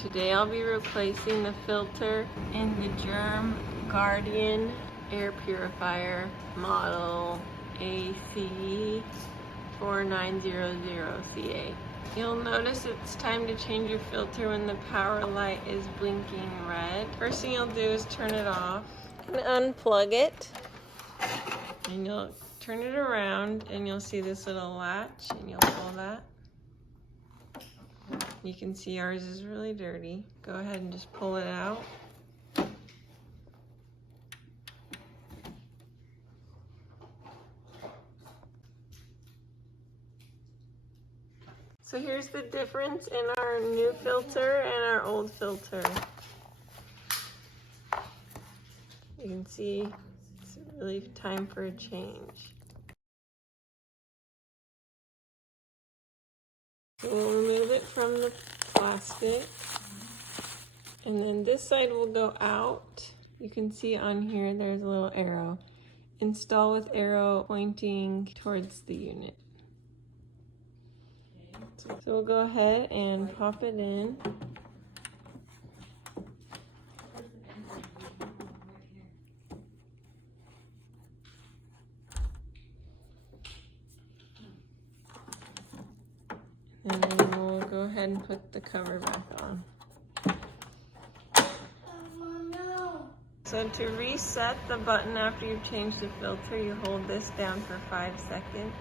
Today I'll be replacing the filter in the Germ Guardian air purifier model AC4900CA. You'll notice it's time to change your filter when the power light is blinking red. First thing you'll do is turn it off and unplug it. And you'll turn it around and you'll see this little latch and you'll pull that. You can see ours is really dirty. Go ahead and just pull it out. So here's the difference in our new filter and our old filter. You can see it's really time for a change. So we'll remove it from the plastic. And then this side will go out. You can see on here there's a little arrow. Install with arrow pointing towards the unit. So we'll go ahead and pop it in. And then we'll go ahead and put the cover back on. So to reset the button after you've changed the filter, you hold this down for 5 seconds.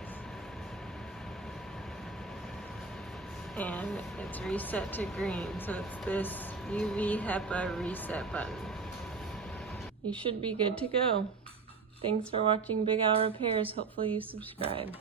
And it's reset to green. So it's this UV HEPA reset button. You should be good to go. Thanks for watching Big Al Repairs. Hopefully you subscribe.